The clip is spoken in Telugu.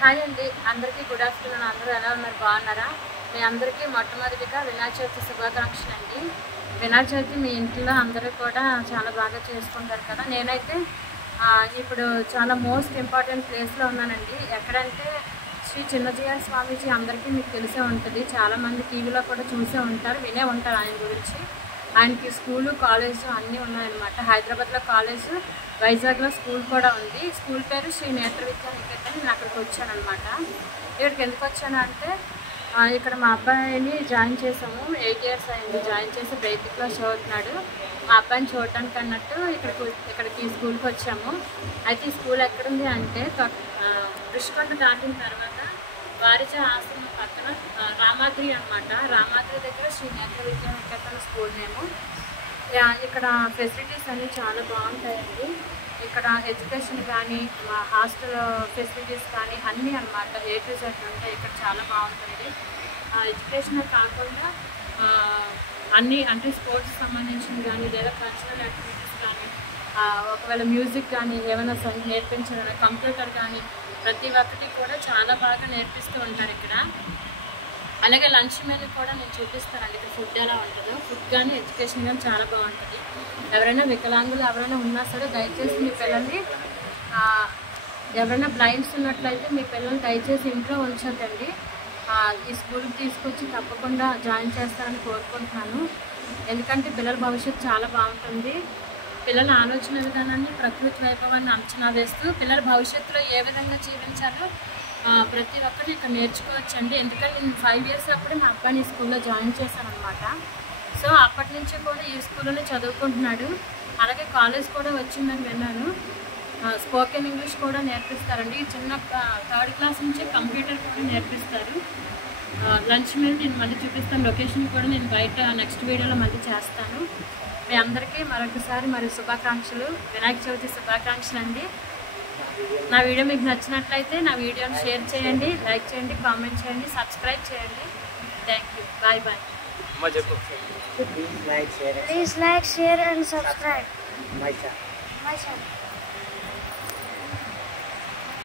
హాయ్ అండి, అందరికీ గుడ్ ఆఫ్టర్నూన్. అందరూ ఎలా ఉన్నారు? బాగున్నారా? మీ అందరికీ మొట్టమొదటిగా వినాయక చవితి శుభాకాంక్షలు అండి. వినాయక చవితి మీ ఇంట్లో అందరూ కూడా చాలా బాగా చేసుకుంటారు కదా. నేనైతే ఇప్పుడు చాలా మోస్ట్ ఇంపార్టెంట్ ప్లేస్లో ఉన్నానండి. ఎక్కడంటే శ్రీ చిన్నజీయ స్వామీజీ అందరికీ మీకు తెలిసే ఉంటుంది. చాలామంది టీవీలో కూడా చూసే ఉంటారు, వినే ఉంటారు ఆయన గురించి. ఆయనకి స్కూలు కాలేజు అన్నీ ఉన్నాయన్నమాట. హైదరాబాద్లో కాలేజు, వైజాగ్లో స్కూల్ కూడా ఉంది. స్కూల్ పేరు శ్రీ నేత్ర విద్యా నికేతన్. నేను అక్కడికి వచ్చానమాట. ఇక్కడికి ఎందుకు వచ్చాను అంటే ఇక్కడ మా అబ్బాయిని జాయిన్ చేసాము. 8 years అయింది జాయిన్ చేసి, బేసిక్ క్లాస్ చదువుతున్నాడు. మా అబ్బాయిని చూడటానికి అన్నట్టు ఇక్కడికి స్కూల్కి వచ్చాము. అయితే ఈ స్కూల్ ఎక్కడుంది అంటే ఋషికొండ దాటిన తర్వాత వారిజ ఆశ్రమం పక్కన రామాద్రి అనమాట. రామాద్రి దగ్గర శ్రీ నేత్ర విద్యా నికేతన్ స్కూల్ నేము. ఇక్కడ ఫెసిలిటీస్ అన్నీ చాలా బాగుంటాయండి. ఇక్కడ ఎడ్యుకేషన్ కానీ, మా హాస్టల్ ఫెసిలిటీస్ కానీ అన్నీ అనమాట A to Z ఉంటాయి. ఇక్కడ చాలా బాగుంటుంది. ఎడ్యుకేషన్ కాకుండా అన్నీ అంటే స్పోర్ట్స్ సంబంధించినవి కానీ, లేదా కల్చరల్ యాక్టివిటీస్ కానీ, ఒకవేళ మ్యూజిక్ కానీ ఏమైనా నేర్పించాలన్నా, కంప్యూటర్ కానీ ప్రతి ఒక్కటి కూడా చాలా బాగా నేర్పిస్తూ ఉంటారు ఇక్కడ. అలాగే లంచ్ మెనూ కూడా నేను చూపిస్తానండి. ఇక్కడ ఫుడ్ ఎలా ఉంటుందో, ఫుడ్ కానీ ఎడ్యుకేషన్ కానీ చాలా బాగుంటుంది. ఎవరైనా వికలాంగులు ఎవరైనా ఉన్నా సరే దయచేసి మీ పిల్లల్ని, ఎవరైనా బ్లైండ్స్ ఉన్నట్లయితే మీ పిల్లల్ని దయచేసి ఇంట్లో ఉంచొద్దండి. ఈ స్కూల్కి తీసుకొచ్చి తప్పకుండా జాయిన్ చేస్తారని కోరుకుంటున్నాను. ఎందుకంటే పిల్లల భవిష్యత్తు చాలా బాగుంటుంది. పిల్లల ఆలోచన విధానాన్ని, ప్రకృతి వైభవాన్ని అంచనా వేస్తూ పిల్లల భవిష్యత్తులో ఏ విధంగా జీవించాలో ప్రతి ఒక్కటి ఇక్కడ నేర్చుకోవచ్చండి. ఎందుకంటే నేను 5 years అప్పుడే మా అబ్బాయిని ఈ స్కూల్లో జాయిన్ చేశాను అనమాట. సో అప్పటి నుంచి కూడా ఈ స్కూల్లోనే చదువుకుంటున్నాడు. అలాగే కాలేజ్ కూడా వచ్చిందని విన్నాను. స్పోకెన్ ఇంగ్లీష్ కూడా నేర్పిస్తారండి. చిన్న 3rd class నుంచి కంప్యూటర్ కూడా నేర్పిస్తారు. లంచ్ మీద నేను మళ్ళీ చూపిస్తాను. లొకేషన్ కూడా నేను బయట నెక్స్ట్ వీడియోలో మళ్ళీ చేస్తాను. మీ అందరికీ మరొకసారి మరి శుభాకాంక్షలు, వినాయక చవితి శుభాకాంక్షలు అండి. నా వీడియో మీకు నచ్చినట్లయితే నా వీడియోని షేర్ చేయండి, లైక్ చేయండి, కామెంట్ చేయండి, సబ్స్క్రైబ్ చేయండి. Thank you. Bye bye. Please like, share and subscribe my channel.